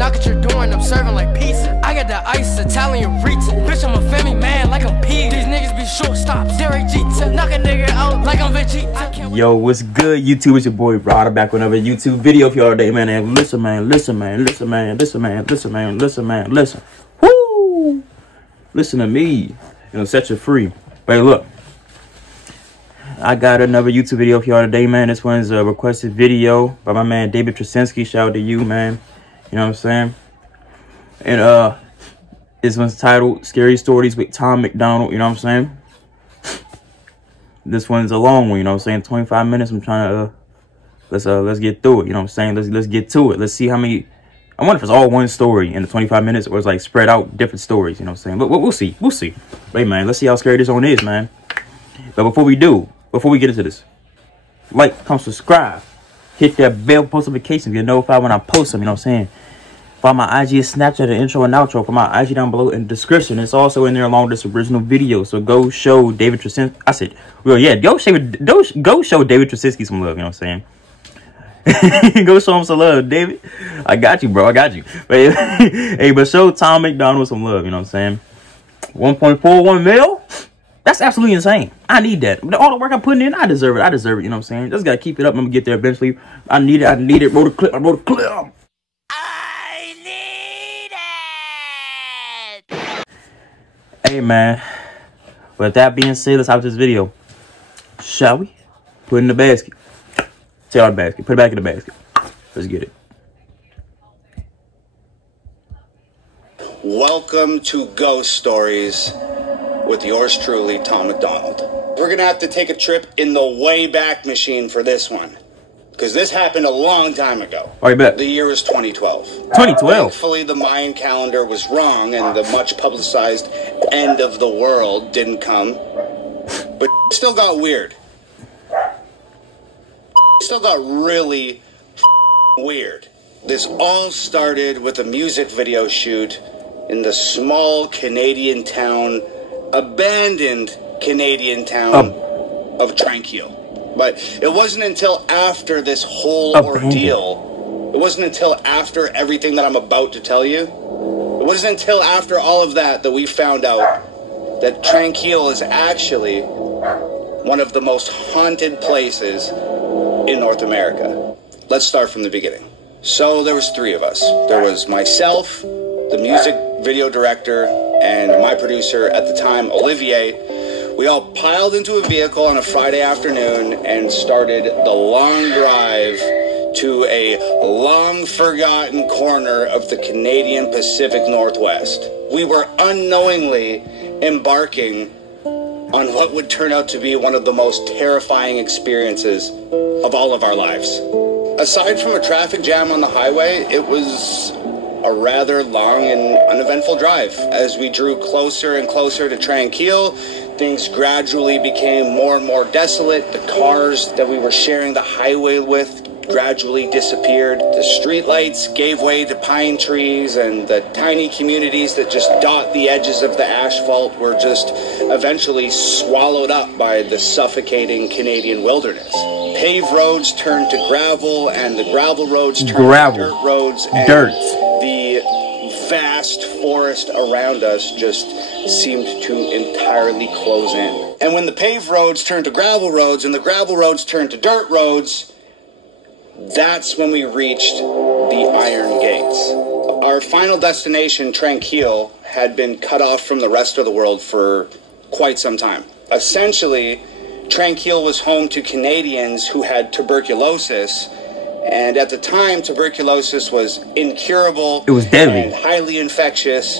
Knock at your door and I'm serving like pizza. I got that ice Italian reach. Bitch, I'm a family man like I'm P. These niggas be shortstops. Derek Jeter. Knock a nigga out like I'm Vegeta. Yo, what's good, YouTube? It's your boy Ryder back with another YouTube video for y'all today, man. And listen, man, listen, man, listen, man, listen, man, listen, man, listen, man, listen. Woo! Listen to me. It'll set you free. But hey, look, I got another YouTube video for y'all today, man. This one's a requested video by my man David Trasinski. Shout out to you, man. You know what I'm saying? And this one's titled Scary Stories with Tom MacDonald. You know what I'm saying? This one's a long one, you know what I'm saying? 25 minutes. I'm trying to let's get through it, you know what I'm saying? Let's get to it. Let's see how many. I wonder if it's all one story in the 25 minutes or it's like spread out different stories, you know what I'm saying? But we'll see. We'll see. Hey man, let's see how scary this one is, man. But before we get into this, like, comment, subscribe, hit that bell post notification, get notified when I post them, you know what I'm saying? Follow my IG and Snapchat, the intro and outro for my IG down below in the description. It's also in there along with this original video. So go show David Trasinski. I said, well, yeah, go show David Trasinski some love, you know what I'm saying? Go show him some love, David. I got you, bro. I got you. But, hey, but show Tom MacDonald some love, you know what I'm saying? 1.41 mil? That's absolutely insane. I need that. All the work I'm putting in, I deserve it. I deserve it, you know what I'm saying? Just got to keep it up. I'm going to get there eventually. I need it. I need it. Roll the clip. I wrote a clip. Hey man, with that being said, let's have this video, shall we? Put it in the basket. Take out the basket. Put it back in the basket. Let's get it. Welcome to Ghost Stories with yours truly, Tom MacDonald. We're gonna have to take a trip in the Wayback Machine for this one, because this happened a long time ago. Oh, you bet. The year was 2012. 2012? Thankfully, the Mayan calendar was wrong, and the much-publicized end of the world didn't come. But it still got weird. It still got really weird. This all started with a music video shoot in the small Canadian town, abandoned Canadian town of Tranquil. But it wasn't until after this whole ordeal, it wasn't until after everything that I'm about to tell you, it wasn't until after all of that that we found out that Tranquil is actually one of the most haunted places in North America. Let's start from the beginning. So there was three of us. There was myself, the music video director, and my producer at the time, Olivier. We all piled into a vehicle on a Friday afternoon and started the long drive to a long-forgotten corner of the Canadian Pacific Northwest. We were unknowingly embarking on what would turn out to be one of the most terrifying experiences of all of our lives. Aside from a traffic jam on the highway, it was a rather long and uneventful drive. As we drew closer and closer to Tranquil, things gradually became more and more desolate. The cars that we were sharing the highway with gradually disappeared. The streetlights gave way to pine trees, and the tiny communities that just dot the edges of the asphalt were just eventually swallowed up by the suffocating Canadian wilderness. Paved roads turned to gravel, and the gravel roads turned to dirt roads. And the vast forest around us just seemed to entirely close in. And when the paved roads turned to gravel roads and the gravel roads turned to dirt roads, that's when we reached the Iron Gates. Our final destination, Tranquil, had been cut off from the rest of the world for quite some time. Essentially, Tranquil was home to Canadians who had tuberculosis. And at the time, tuberculosis was incurable. It was deadly. And highly infectious.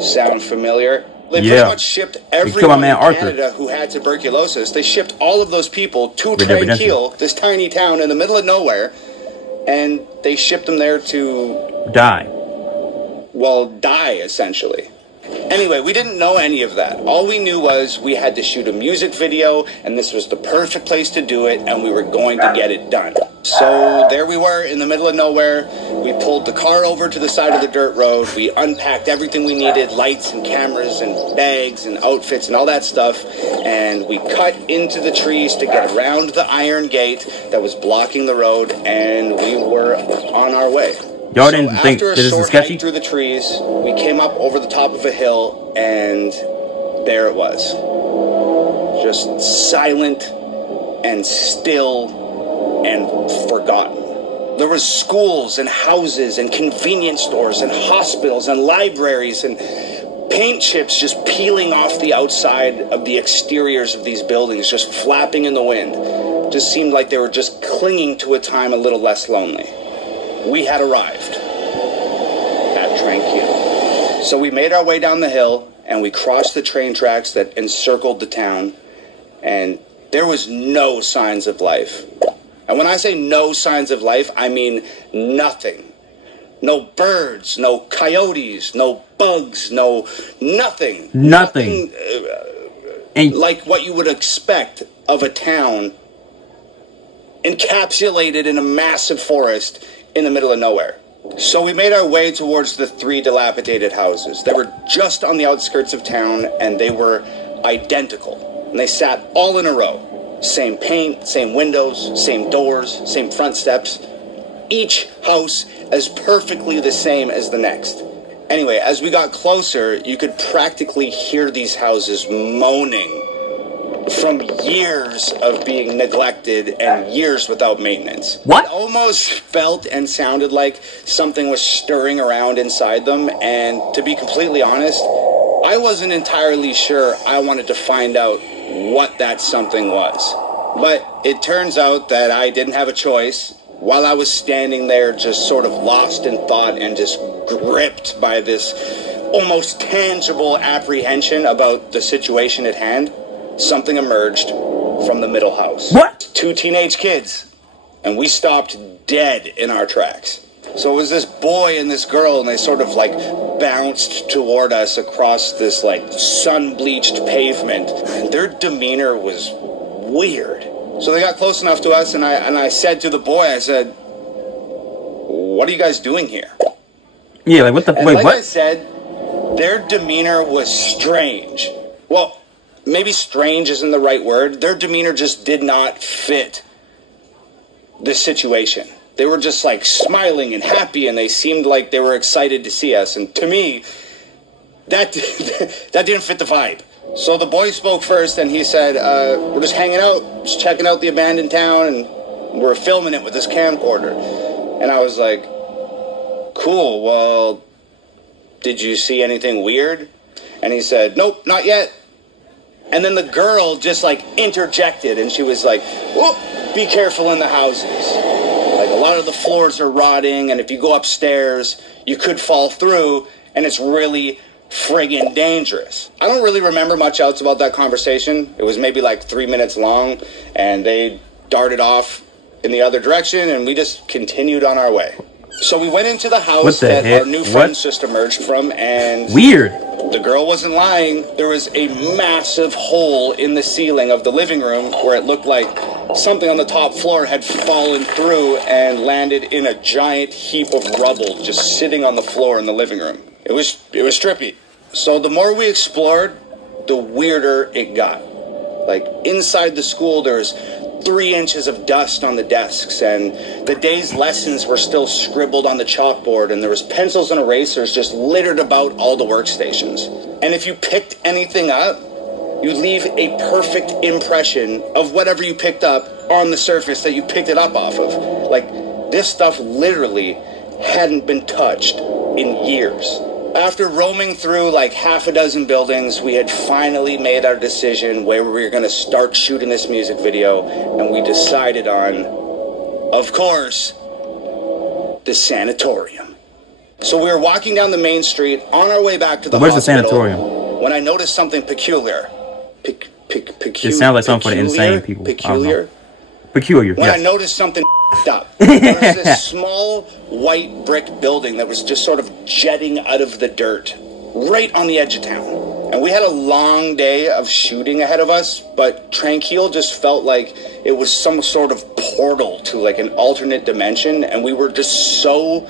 Sound familiar? They pretty much shipped everyone in Canada who had tuberculosis. They shipped all of those people to Tranquil, this tiny town in the middle of nowhere, and they shipped them there to die. Well, die, essentially. Anyway, we didn't know any of that. All we knew was we had to shoot a music video, and this was the perfect place to do it, and we were going to get it done. So there we were in the middle of nowhere. We pulled the car over to the side of the dirt road. We unpacked everything we needed, lights and cameras and bags and outfits and all that stuff, and we cut into the trees to get around the iron gate that was blocking the road, and we were on our way. Y'all didn't think this is sketchy? Through the trees, we came up over the top of a hill, and there it was. Just silent and still and forgotten. There was schools and houses and convenience stores and hospitals and libraries and paint chips just peeling off the outside of the exteriors of these buildings, just flapping in the wind. Just seemed like they were just clinging to a time a little less lonely. We had arrived at Tranquil. So we made our way down the hill, and we crossed the train tracks that encircled the town, and there was no signs of life. And when I say no signs of life, I mean nothing. No birds, no coyotes, no bugs, nothing. Nothing like what you would expect of a town encapsulated in a massive forest in the middle of nowhere. So we made our way towards the 3 dilapidated houses. They were just on the outskirts of town, and they were identical. And they sat all in a row. Same paint, same windows, same doors, same front steps. Each house as perfectly the same as the next. Anyway, as we got closer, you could practically hear these houses moaning from years of being neglected and years without maintenance. What? It almost felt and sounded like something was stirring around inside them, and to be completely honest, I wasn't entirely sure I wanted to find out what that something was. But it turns out that I didn't have a choice. While I was standing there just sort of lost in thought and just gripped by this almost tangible apprehension about the situation at hand, something emerged from the middle house. What? 2 teenage kids. And we stopped dead in our tracks. So it was this boy and this girl, and they sort of like bounced toward us across this like sun-bleached pavement. And their demeanor was weird. So they got close enough to us, and I said to the boy, I said, "What are you guys doing here?" Yeah, like what the and wait, like what? I said, their demeanor was strange. Well, maybe strange isn't the right word. Their demeanor just did not fit the situation. They were just like smiling and happy, and they seemed like they were excited to see us. And to me, that didn't fit the vibe. So the boy spoke first, and he said, "We're just hanging out, just checking out the abandoned town, and we're filming it with this camcorder." And I was like, "Cool, well, did you see anything weird?" And he said, "Nope, not yet." And then the girl just like interjected, and she was like, "Whoop, be careful in the houses. Like a lot of the floors are rotting, and if you go upstairs, you could fall through, and it's really friggin' dangerous." I don't really remember much else about that conversation. It was maybe like 3 minutes long, and they darted off in the other direction, and we just continued on our way. So we went into the house that our new friends just emerged from, and weird. The girl wasn't lying. There was a massive hole in the ceiling of the living room where it looked like something on the top floor had fallen through and landed in a giant heap of rubble just sitting on the floor in the living room. It was trippy. So the more we explored, the weirder it got. Like inside the school, there's 3 inches of dust on the desks, and the day's lessons were still scribbled on the chalkboard, and there was pencils and erasers just littered about all the workstations. And if you picked anything up, you'd leave a perfect impression of whatever you picked up on the surface that you picked it up off of. Like, this stuff literally hadn't been touched in years. After roaming through like half a dozen buildings, we had finally made our decision where we were going to start shooting this music video, and we decided on, of course, the sanatorium. So we were walking down the main street on our way back to the hospital. Where's the sanatorium? When I noticed something peculiar. It sounds like something for the insane people. Peculiar? Peculiar, When yes. I noticed something up. There was this small white brick building that was just sort of jetting out of the dirt right on the edge of town. And we had a long day of shooting ahead of us, but Tranquil just felt like it was some sort of portal to like an alternate dimension, and we were just so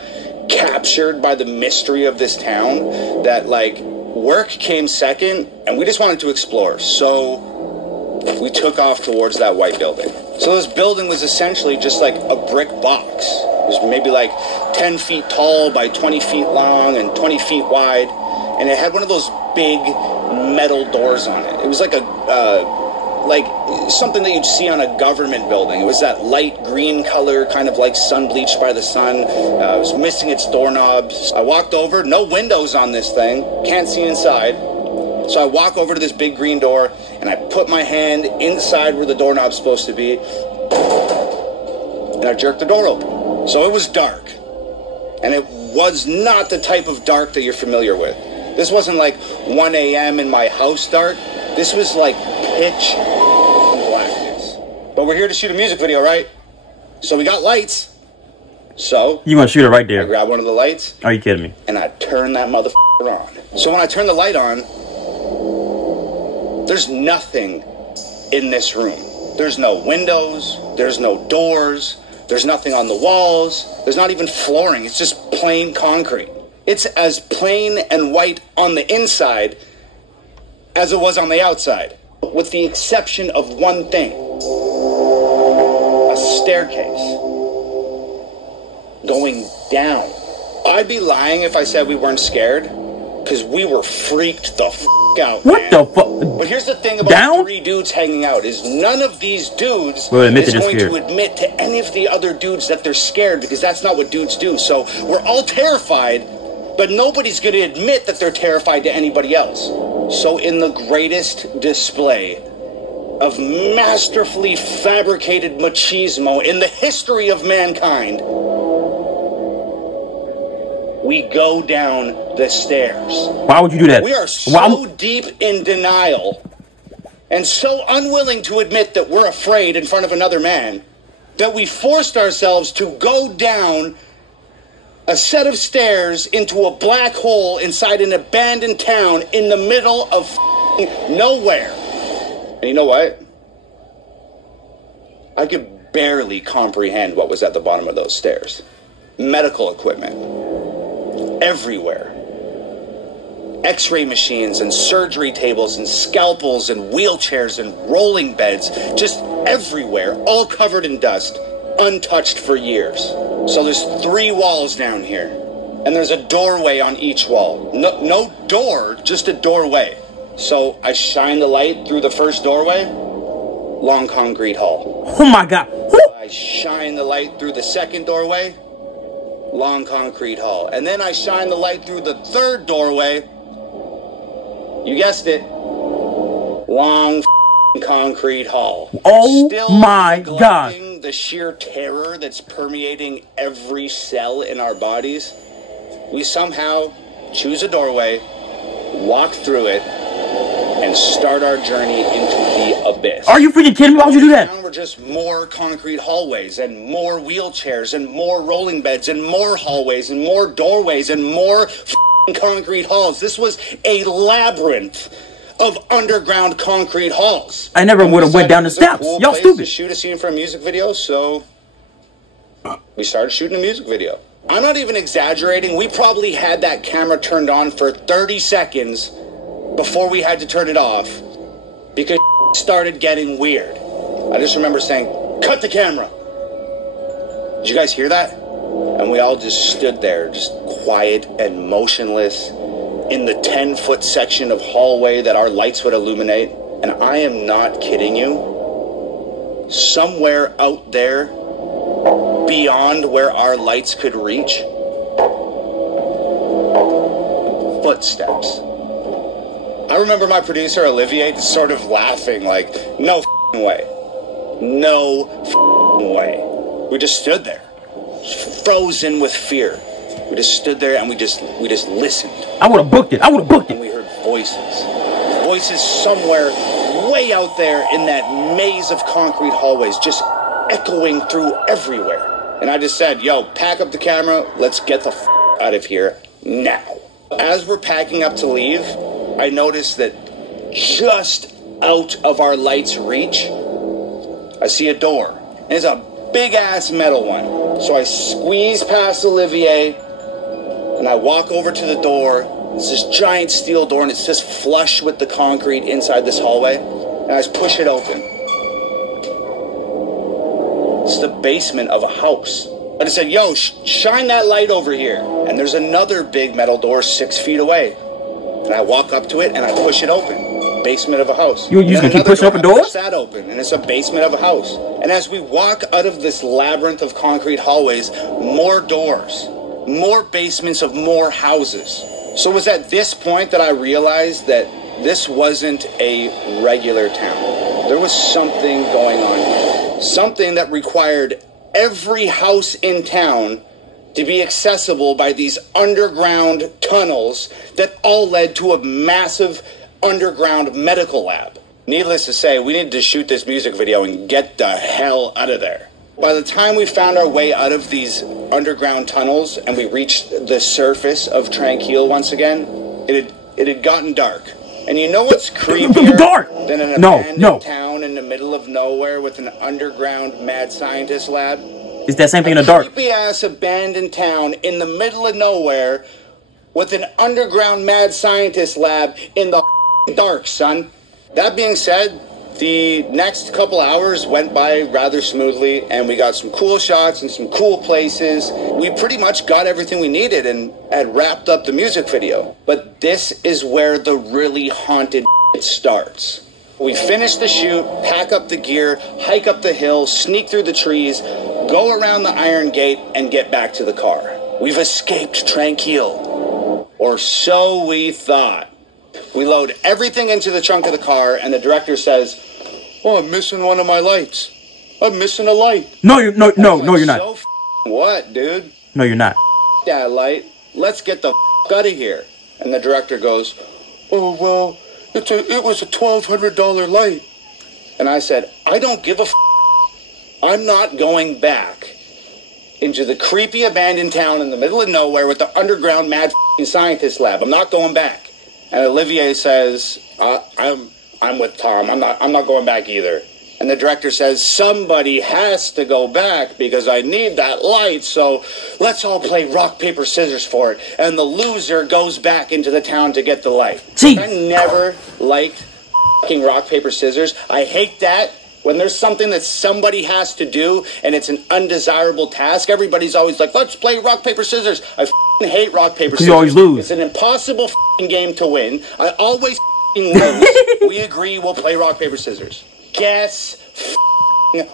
captured by the mystery of this town that like work came second, and we just wanted to explore. So we took off towards that white building. So this building was essentially just like a brick box. It was maybe like 10 feet tall by 20 feet long and 20 feet wide. And it had one of those big metal doors on it. It was like something that you'd see on a government building. It was that light green color, kind of like sun bleached by the sun. It was missing its doorknobs. I walked over, no windows on this thing, can't see inside. So I walk over to this big green door, and I put my hand inside where the doorknob's supposed to be, and I jerked the door open. So it was dark, and it was not the type of dark that you're familiar with. This wasn't like 1 a.m. in my house dark. This was like pitch blackness. But we're here to shoot a music video, right? So we got lights. So you want to shoot it right there? I grab one of the lights. Are you kidding me? And I turn that motherfucker on. So when I turn the light on, there's nothing in this room. There's no windows. There's no doors. There's nothing on the walls. There's not even flooring. It's just plain concrete. It's as plain and white on the inside as it was on the outside, with the exception of one thing: a staircase going down. I'd be lying if I said we weren't scared, because we were freaked the f*** out, What man. the fuck? But here's the thing about Down? 3 dudes hanging out, is none of these dudes Well, admit is that they're going scared. to admit to any of the other dudes that they're scared, because that's not what dudes do. So we're all terrified, but nobody's going to admit that they're terrified to anybody else. So in the greatest display of masterfully fabricated machismo in the history of mankind, we go down the stairs. Why would you do that? We are so deep in denial and so unwilling to admit that we're afraid in front of another man that we forced ourselves to go down a set of stairs into a black hole inside an abandoned town in the middle of nowhere. And you know what? I could barely comprehend what was at the bottom of those stairs. Medical equipment everywhere. X-ray machines and surgery tables and scalpels and wheelchairs and rolling beds, just everywhere, all covered in dust, untouched for years. So there's 3 walls down here, and there's a doorway on each wall. No door, just a doorway. So I shine the light through the first doorway, long concrete hall. Oh my God. I shine the light through the second doorway, long concrete hall. And then I shine the light through the third doorway, you guessed it, long concrete hall. Oh Still my God. neglecting the sheer terror that's permeating every cell in our bodies, we somehow choose a doorway, walk through it, and start our journey into the abyss. Are you freaking kidding me? Why would you do that? Now we're just more concrete hallways and more wheelchairs and more rolling beds and more hallways and more doorways and more concrete halls. This was a labyrinth of underground concrete halls. I never would have went down the steps. Cool Y'all place stupid. to shoot a scene for a music video, so we started shooting a music video. I'm not even exaggerating. We probably had that camera turned on for 30 seconds before we had to turn it off because it started getting weird. I just remember saying, "Cut the camera." Did you guys hear that? And we all just stood there, just quiet and motionless in the 10-foot section of hallway that our lights would illuminate. And I am not kidding you. Somewhere out there, beyond where our lights could reach, footsteps. I remember my producer, Olivier, just sort of laughing like, "No f***ing way. No f***ing way." We just stood there, frozen with fear. We just stood there and we just listened. I would have booked it. I would have booked And it. we heard voices. Voices somewhere way out there in that maze of concrete hallways, just echoing through everywhere. And I just said, "Yo, pack up the camera. Let's get the f*** out of here now." As we're packing up to leave, I noticed that just out of our light's reach, I see a door. And it's a big-ass metal one. So I squeeze past Olivier, and I walk over to the door. It's this giant steel door, and it's just flush with the concrete inside this hallway. And I just push it open. It's the basement of a house. But I said, yo, shine that light over here. And there's another big metal door 6 feet away. And I walk up to it and I push it open. Basement of a house. You just gonna keep pushing open doors? Push that open, and it's a basement of a house. And as we walk out of this labyrinth of concrete hallways, more doors, more basements of more houses. So it was at this point that I realized that this wasn't a regular town. There was something going on here. Something that required every house in town to be accessible by these underground tunnels that all led to a massive underground medical lab. Needless to say, we needed to shoot this music video and get the hell out of there. By the time we found our way out of these underground tunnels and we reached the surface of Tranquil once again, it had gotten dark. And you know what's creepier than an abandoned town in the middle of nowhere with an underground mad scientist lab? It's that same thing in the dark. Creepy-ass abandoned town in the middle of nowhere with an underground mad scientist lab in the dark, son. That being said, the next couple hours went by rather smoothly, and we got some cool shots and some cool places. We pretty much got everything we needed and had wrapped up the music video. But this is where the really haunted starts. We finish the shoot, pack up the gear, hike up the hill, sneak through the trees, go around the iron gate, and get back to the car. We've escaped Tranquil. Or so we thought. We load everything into the trunk of the car, and the director says, "Oh, I'm missing one of my lights. I'm missing a light." No, you're not. So what, dude? No, you're not. That light. Let's get the out of here. And the director goes, "Oh, well, it was a $1,200 light." And I said, "I don't give a I'm not going back into the creepy abandoned town in the middle of nowhere with the underground mad scientist lab. I'm not going back." And Olivier says, I'm with Tom. I'm not going back either. And the director says, "Somebody has to go back because I need that light, so let's all play rock, paper, scissors for it. And the loser goes back into the town to get the light." Jeez. I never liked fucking rock, paper, scissors. I hate that. When there's something that somebody has to do and it's an undesirable task, everybody's always like, "Let's play rock, paper, scissors." I hate rock, paper, scissors. You always lose. It's an impossible game to win. I always lose. We agree we'll play rock, paper, scissors. Guess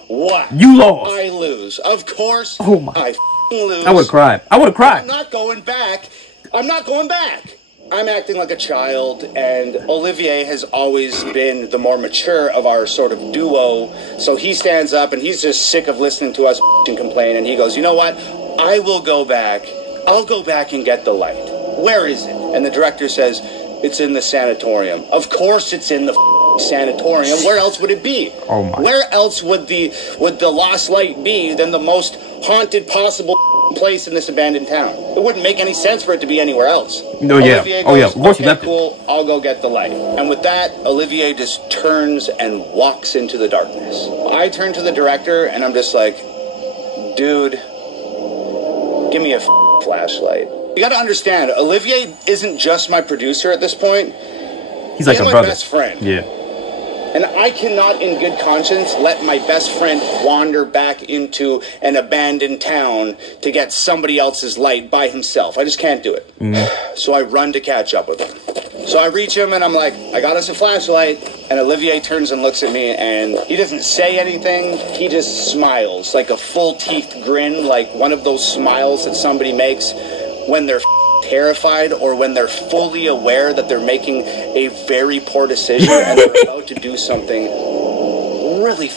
what? You lost. I lose. Of course, oh my. I lose. I would have cried. I'm not going back. I'm acting like a child, and Olivier has always been the more mature of our sort of duo, so he stands up, and he's just sick of listening to us and complain, and he goes, "You know what? I will go back. I'll go back and get the light. Where is it?" And the director says, "It's in the sanatorium." Of course it's in the sanatorium. Where else would it be? Oh my. Where else would the lost light be than the most haunted possible place in this abandoned town? It wouldn't make any sense for it to be anywhere else. No, yeah. Olivier Oh, yeah. goes, Of course you "Okay, left it." cool, I'll go get the light." And with that, Olivier just turns and walks into the darkness. I turn to the director, and I'm just like, "Dude, give me a flashlight." You gotta understand, Olivier isn't just my producer at this point. He's like a my brother. best friend. Yeah. And I cannot, in good conscience, let my best friend wander back into an abandoned town to get somebody else's light by himself. I just can't do it. So I run to catch up with him. So I reach him and I'm like, "I got us a flashlight." And Olivier turns and looks at me and he doesn't say anything. He just smiles, like a full-teeth grin, like one of those smiles that somebody makes when they're terrified or when they're fully aware that they're making a very poor decision and they're about to do something really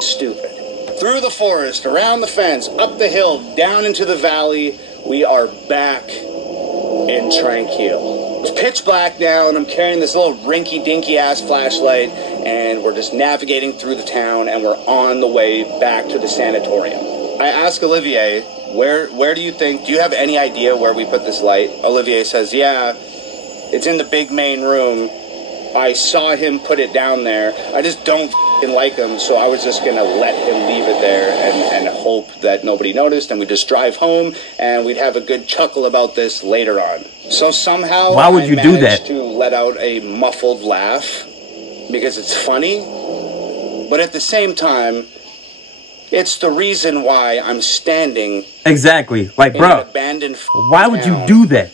stupid. Through the forest, around the fence, up the hill, down into the valley, we are back in Tranquil. It's pitch black now, and I'm carrying this little rinky-dinky ass flashlight, and we're just navigating through the town, and we're on the way back to the sanatorium. I ask Olivier, where do you have any idea where we put this light? Olivier says, "Yeah, it's in the big main room. I saw him put it down there. I just don't like him, so I was just going to let him leave it there and hope that nobody noticed, and we just drive home, and we'd have a good chuckle about this later on." So somehow Why would you do that? I managed to let out a muffled laugh because it's funny, but at the same time, It's the reason why I'm standing exactly. Like, in bro, an abandoned why would you do that?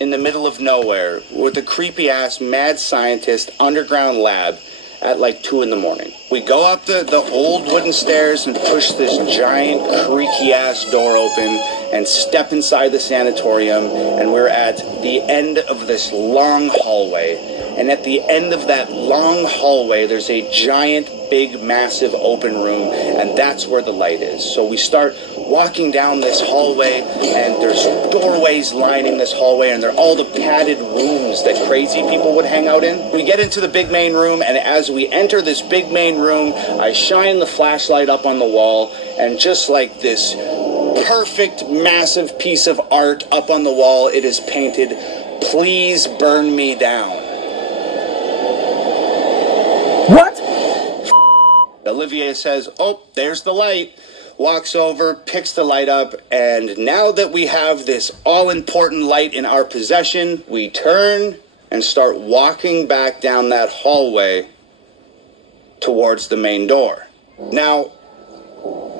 in the middle of nowhere with a creepy-ass mad scientist underground lab at like 2 in the morning. We go up the old wooden stairs and push this giant creaky-ass door open and step inside the sanatorium, and we're at the end of this long hallway. And at the end of that long hallway, there's a giant, big, massive open room, and that's where the light is. So we start walking down this hallway, and there's doorways lining this hallway, and they're all the padded rooms that crazy people would hang out in. We get into the big main room, and as we enter this big main room, I shine the flashlight up on the wall, and just like this perfect, massive piece of art up on the wall, it is painted, "Please burn me down." What? Olivier says, "Oh, there's the light." Walks over, picks the light up, and now that we have this all-important light in our possession, we turn and start walking back down that hallway towards the main door. Now,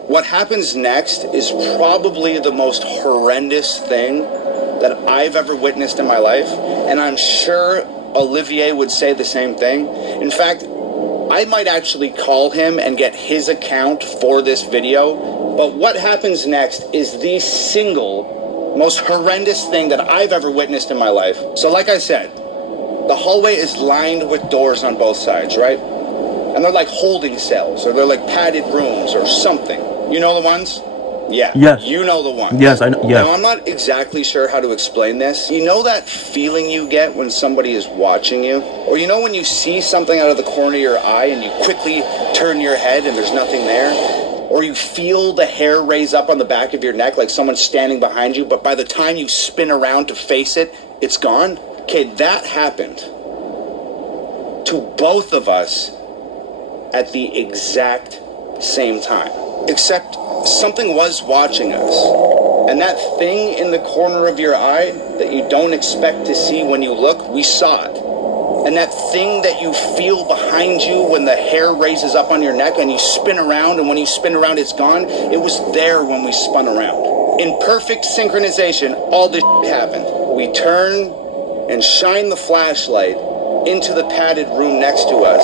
what happens next is probably the most horrendous thing that I've ever witnessed in my life, and I'm sure Olivier would say the same thing. In fact, I might actually call him and get his account for this video, but what happens next is the single most horrendous thing that I've ever witnessed in my life. So like I said, the hallway is lined with doors on both sides, right? And they're like holding cells, or they're like padded rooms or something. You know the ones? Yeah. Yes. You know the ones. Yes, I know. Yes. Now, I'm not exactly sure how to explain this. You know that feeling you get when somebody is watching you? Or you know when you see something out of the corner of your eye and you quickly turn your head and there's nothing there? Or you feel the hair raise up on the back of your neck like someone's standing behind you, but by the time you spin around to face it, it's gone? Okay, that happened to both of us at the exact same time. Except something was watching us. And that thing in the corner of your eye that you don't expect to see when you look, we saw it. And that thing that you feel behind you when the hair raises up on your neck and you spin around, and when you spin around it's gone, it was there when we spun around. In perfect synchronization, all this happened. We turn and shine the flashlight into the padded room next to us,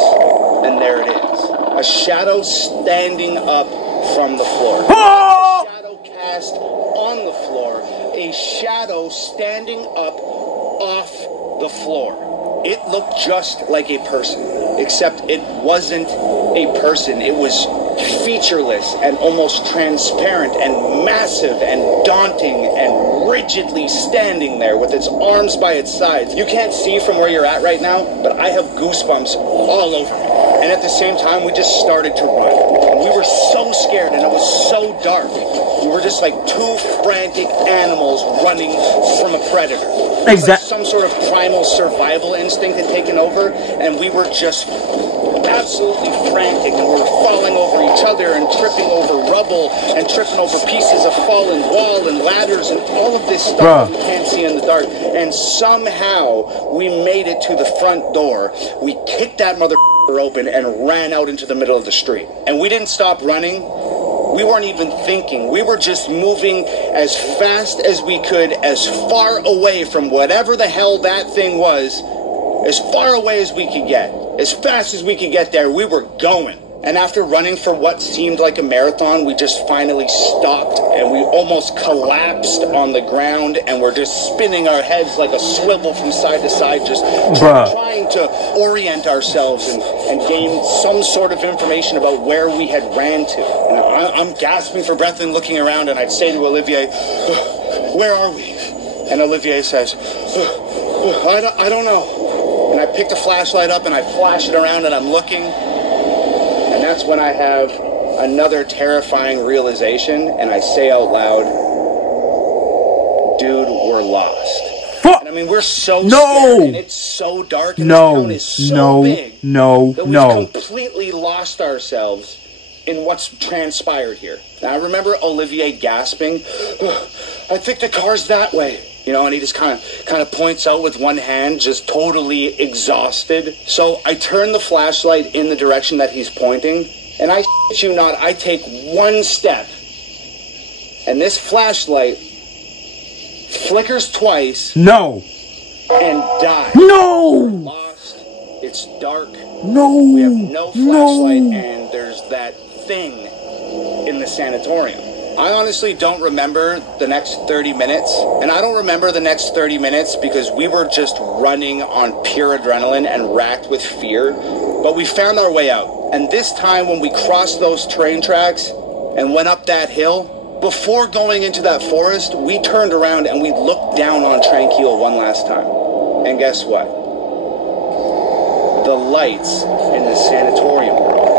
and there it is. A shadow standing up from the floor. A shadow cast on the floor. A shadow standing up off the floor. It looked just like a person, except it wasn't a person. It was featureless and almost transparent and massive and daunting and rigidly standing there with its arms by its sides. You can't see from where you're at right now, but I have goosebumps all over me. And at the same time, we just started to run. And we were so scared, and it was so dark. We were just like two frantic animals running from a predator. Exactly. Like some sort of primal survival instinct had taken over, and we were just absolutely frantic, and we were falling over each other and tripping over rubble and tripping over pieces of fallen wall and ladders and all of this stuff we can't see in the dark. And somehow we made it to the front door. We kicked that motherfucker open and ran out into the middle of the street. And we didn't stop running. We weren't even thinking. We were just moving as fast as we could, as far away from whatever the hell that thing was, as far away as we could get. As fast as we could get there, we were going. And after running for what seemed like a marathon, we just finally stopped, and we almost collapsed on the ground, and we're just spinning our heads like a swivel from side to side, just trying to orient ourselves and gain some sort of information about where we had ran to. And I'm gasping for breath and looking around, and I'd say to Olivier, "Where are we?" And Olivier says, I don't know. And I pick the flashlight up, and I flash it around, and I'm looking. And that's when I have another terrifying realization, and I say out loud, "Dude, we're lost." And I mean, we're so scared, and it's so dark, and this town is so big that we've completely lost ourselves in what's transpired here. Now, I remember Olivier gasping, "I think the car's that way." You know, and he just kind of points out with one hand, just totally exhausted. So I turn the flashlight in the direction that he's pointing, And I shit you not, I take one step, and this flashlight flickers twice. No. And dies. No. We're lost. It's dark. No. We have no flashlight, and there's that thing in the sanatorium. I honestly don't remember the next 30 minutes. And I don't remember the next 30 minutes because we were just running on pure adrenaline and racked with fear. But we found our way out. And this time when we crossed those train tracks and went up that hill, before going into that forest, we turned around and we looked down on Tranquil one last time. And guess what? The lights in the sanatorium were on.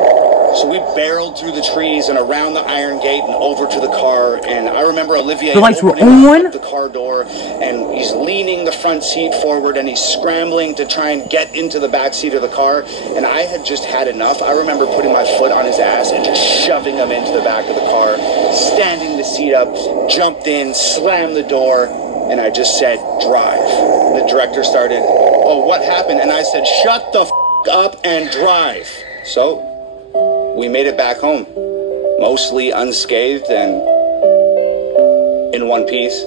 So we barreled through the trees and around the iron gate and over to the car. And I remember Olivier the lights were opening on the car door, and he's leaning the front seat forward and he's scrambling to try and get into the back seat of the car. And I had just had enough. I remember putting my foot on his ass and just shoving him into the back of the car, standing the seat up, jumped in, slammed the door, and I just said, drive. And the director started, oh, what happened? And I said, shut the f*** up and drive. So we made it back home, mostly unscathed and in one piece.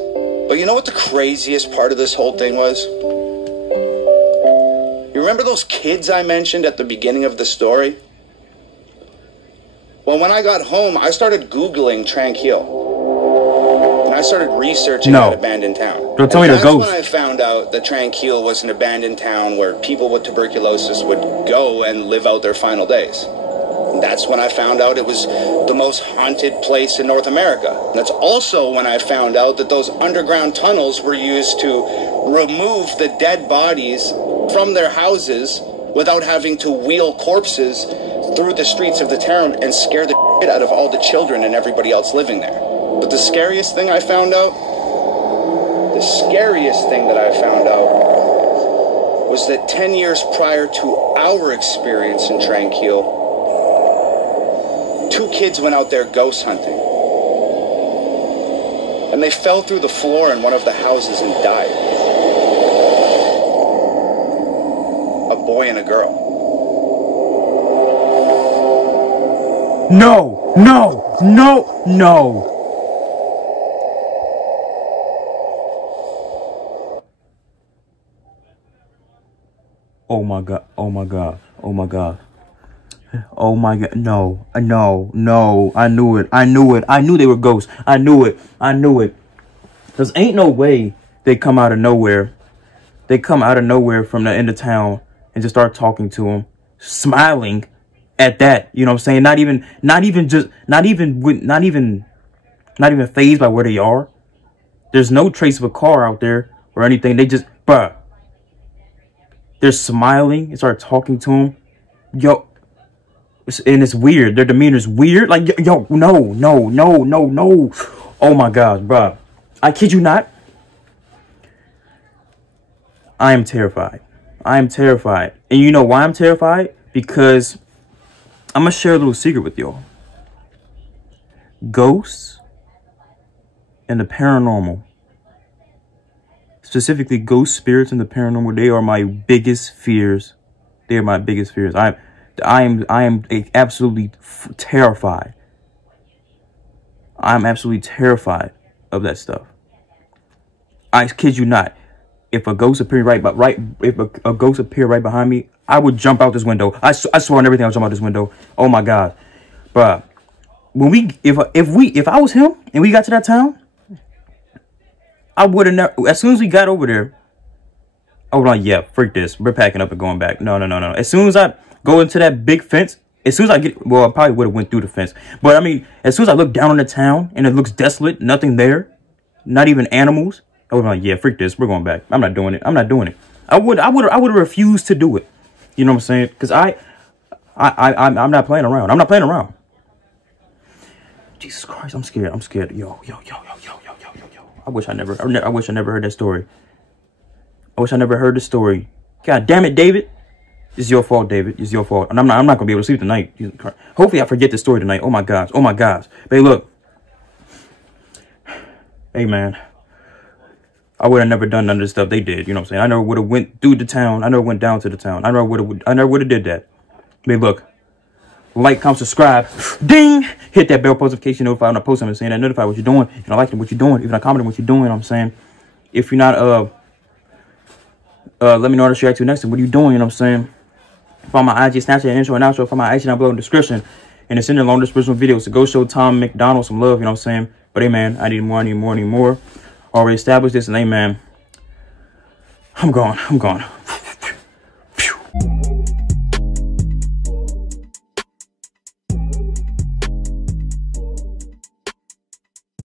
But you know what the craziest part of this whole thing was? You remember those kids I mentioned at the beginning of the story? Well, when I got home, I started Googling Tranquil. And I started researching that abandoned town. Don't tell me the ghost. That's when I found out that Tranquil was an abandoned town where people with tuberculosis would go and live out their final days. That's when I found out it was the most haunted place in North America. That's also when I found out that those underground tunnels were used to remove the dead bodies from their houses without having to wheel corpses through the streets of the town and scare the shit out of all the children and everybody else living there. But the scariest thing I found out was that 10 years prior to our experience in Tranquil, 2 kids went out there ghost hunting. And they fell through the floor in one of the houses and died. A boy and a girl. No, no, no, no. Oh my God, oh my God, oh my God. Oh my God, no, no, I knew it. I knew they were ghosts. I knew it. Because ain't no way they come out of nowhere. They come out of nowhere from the end of town and just start talking to him, smiling at that. You know what I'm saying? Not even fazed by where they are. There's no trace of a car out there or anything. They just, bruh. They're smiling and start talking to him. Yo. And it's weird. Their demeanor's weird. Like, yo, no. Oh my gosh, bro. I kid you not. I am terrified. And you know why I'm terrified? Because I'm going to share a little secret with y'all. Ghosts and the paranormal. Specifically, ghost spirits and the paranormal. They are my biggest fears. I am absolutely terrified. I'm absolutely terrified of that stuff. I kid you not. If a ghost appeared right behind me, I would jump out this window. I swear on everything, I would jump out this window. Oh my God, bruh. If I was him and we got to that town, I would have never. As soon as we got over there, I would like, yeah, freak this. We're packing up and going back. No. As soon as I go into that big fence, as soon as I get, well, I probably would have went through the fence. But I mean, as soon as I look down on the town and it looks desolate, nothing there, not even animals, I would be like, yeah, freak this. We're going back. I'm not doing it. I would have refused to do it. You know what I'm saying? Because I'm not playing around. Jesus Christ, I'm scared. Yo. I wish I never heard that story. God damn it, David. It's your fault, David. It's your fault. And I'm not gonna be able to sleep tonight. Hopefully I forget the story tonight. Oh my gosh. But hey, look. Hey man. I would have never done none of the stuff they did. You know what I'm saying? I never would have went through the town. I never went down to the town. I never would have did that. But look. like, comment, subscribe, ding, hit that bell notification, notify when I post something, saying that, notify what you're doing, if you're liking what you're doing, if you're not commenting what you're doing, you know what I'm saying? If you're not, let me know what to react to next time. What are you doing, you know what I'm saying? Find my IG, Snapchat, intro and outro, find my IG down below in the description, and it's in the long description videos, so go show Tom McDonald some love, you know what I'm saying? But hey, man, I need more. Already established this, and hey, man, I'm gone.